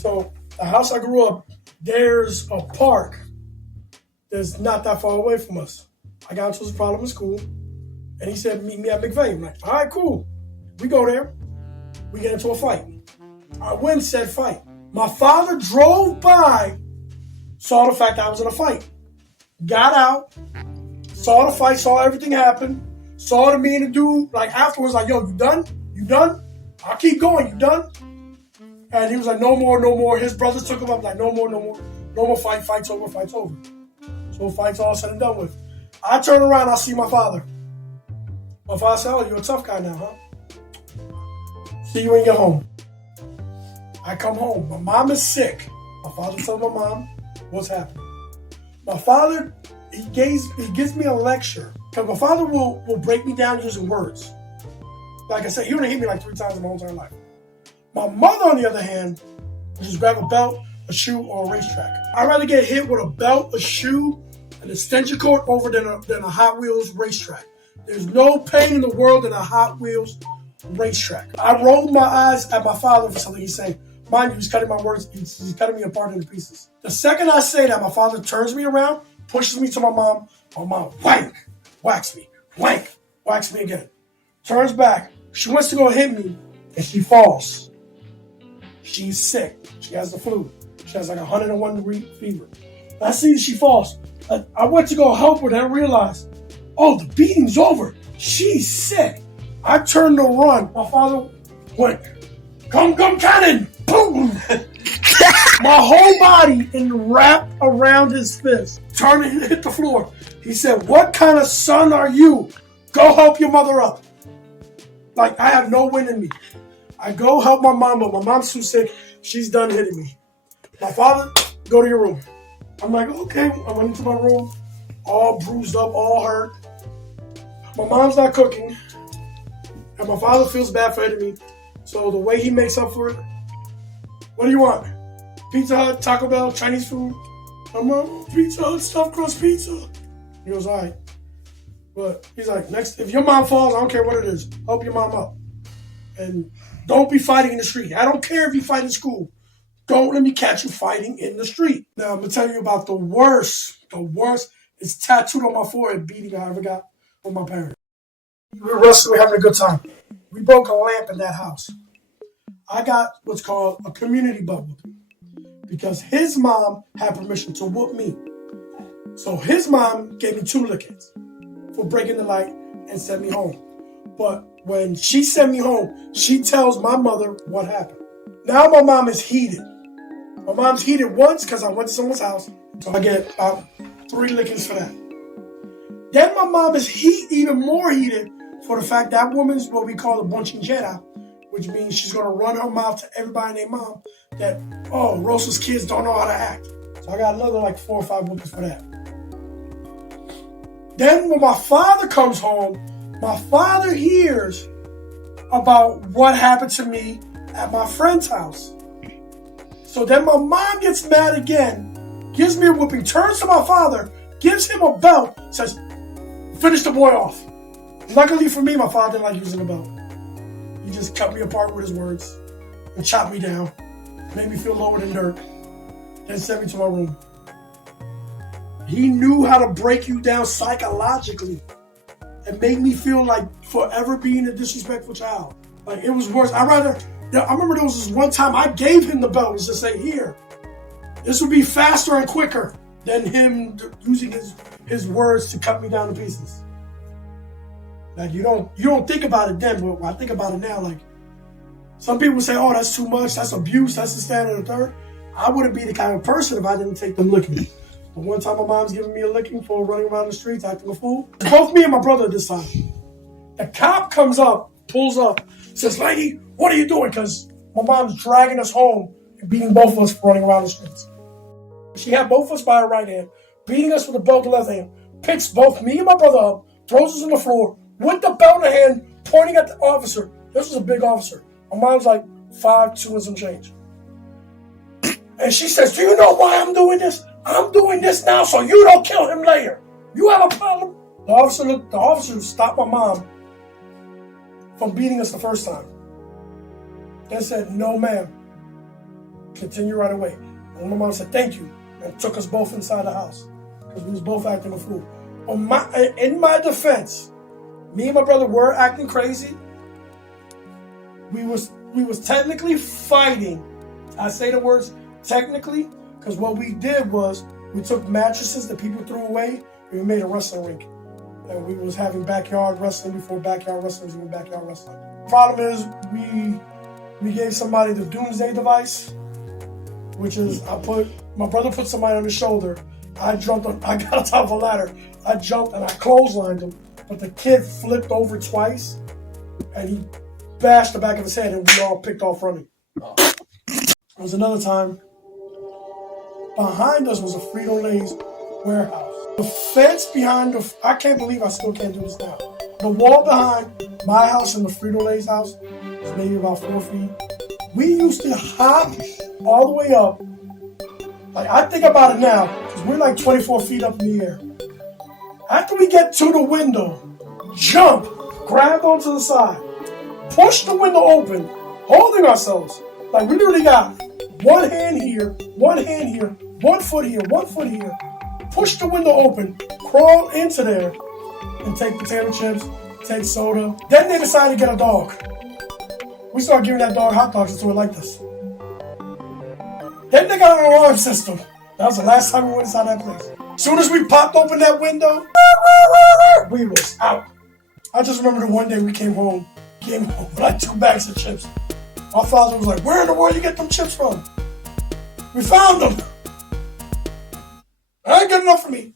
So the house I grew up, there's a park that's not that far away from us. I got into a problem in school, and he said, meet me at McVeigh. I'm like, all right, cool. We go there. We get into a fight. I win said fight. My father drove by, saw the fact that I was in a fight. Got out, saw the fight, saw everything happen, saw me and the dude, like afterwards, like, yo, you done? You done? I'll keep going, you done? And he was like, no more, no more. His brothers took him up, like, no more, no more. No more fight, fight's over, fight's over. So fight's all said and done with. I turn around, I see my father. My father said, oh, you're a tough guy now, huh? See you when you get home. I come home. My mom is sick. My father tells my mom what's happening. My father, he gives me a lecture. Because my father will break me down using words. Like I said, he only hit me like 3 times in my whole entire life. My mother, on the other hand, will just grab a belt, a shoe, or a racetrack. I'd rather get hit with a belt, a shoe, an extension cord over than a Hot Wheels racetrack. There's no pain in the world in a Hot Wheels racetrack. I rolled my eyes at my father for something he's saying. Mind you, he's cutting my words, he's cutting me apart into pieces. The second I say that, my father turns me around, pushes me to my mom whank, whacks me, whank, whacks me again. Turns back, she wants to go hit me, and she falls. She's sick. She has the flu. She has like 101-degree fever. And I see that she falls. I went to go help her, then I realized, oh, the beating's over. She's sick. I turned to run. My father went, come, cannon! Boom! My whole body wrapped around his fist. Turned and hit the floor. He said, what kind of son are you? Go help your mother up. Like, I have no wind in me. I go help my mom, but my mom's too sick. She's done hitting me. My father, go to your room. I'm like, okay. I went into my room, all bruised up, all hurt. My mom's not cooking, and my father feels bad for hitting me. So the way he makes up for it, what do you want? Pizza Hut, Taco Bell, Chinese food? I'm like, Pizza Hut, stuffed crust pizza. He goes, all right. But he's like, next, if your mom falls, I don't care what it is. Help your mom up. And don't be fighting in the street. I don't care if you fight in school. Don't let me catch you fighting in the street. Now, I'm going to tell you about the worst. The worst is tattooed on my forehead beating I ever got from my parents. We were wrestling, having a good time. We broke a lamp in that house. I got what's called a community bubble because his mom had permission to whoop me. So his mom gave me 2 lickings for breaking the light and sent me home. But when she sent me home, she tells my mother what happened. Now my mom is heated. My mom's heated once because I went to someone's house. So I get about 3 lickings for that. Then my mom is even more heated for the fact that woman's what we call a bonchinchera, which means she's going to run her mouth to everybody and their mom that, oh, Rosa's kids don't know how to act. So I got another like 4 or 5 whoopings for that. Then when my father comes home, my father hears about what happened to me at my friend's house. So then my mom gets mad again, gives me a whooping, turns to my father, gives him a belt, says, finish the boy off. Luckily for me, my father didn't like using a belt. He just cut me apart with his words and chopped me down, made me feel lower than dirt, then sent me to my room. He knew how to break you down psychologically and make me feel like forever being a disrespectful child. Like, it was worse. I remember there was this one time I gave him the belt and just say, here, this would be faster and quicker than him using his words to cut me down to pieces. Like, you don't think about it then, but I think about it now, like, some people say, oh, that's too much, that's abuse, that's the standard of third. I wouldn't be the kind of person if I didn't take them licking. But one time my mom's giving me a licking for running around the streets acting a fool. Both me and my brother this time. The cop comes up, pulls up, says, lady, what are you doing? Because my mom's dragging us home and beating both of us for running around the streets. She had both of us by her right hand, beating us with a belt in the left hand, picks both me and my brother up, throws us on the floor, with the belt in her hand, pointing at the officer. This was a big officer. My mom's like 5'2" and some change. And she says, do you know why I'm doing this? I'm doing this now so you don't kill him later. You have a problem? The officer stopped my mom from beating us the first time. Then said, no, ma'am. continue right away. And my mom said, thank you, and took us both inside the house because we was both acting a fool. In my defense, me and my brother were acting crazy. We was technically fighting. I say the words technically because what we did was we took mattresses that people threw away and we made a wrestling rink. And we was having backyard wrestling before backyard wrestling was even backyard wrestling. Problem is we gave somebody the doomsday device, which is my brother put somebody on his shoulder. I got on top of a ladder. I jumped and I clotheslined him, but the kid flipped over twice and he bashed the back of his head and we all picked off running. There was another time, behind us was a Frito-Lay's warehouse. The fence behind I can't believe I still can't do this now. The wall behind my house and the Frito-Lay's house is maybe about 4 feet. We used to hop all the way up. Like, I think about it now, because we're like 24 feet up in the air. After we get to the window, jump, grab onto the side, push the window open, holding ourselves. Like, we literally got one hand here, one foot here, 1 foot here. Push the window open, crawl into there, and take potato chips, take soda. Then they decided to get a dog. We started giving that dog hot dogs until it liked us. Then they got an alarm system. That was the last time we went inside that place. As soon as we popped open that window, we was out. I just remember the one day we came home with like 2 bags of chips. My father was like, where in the world you get them chips from? We found them. That ain't good enough for me.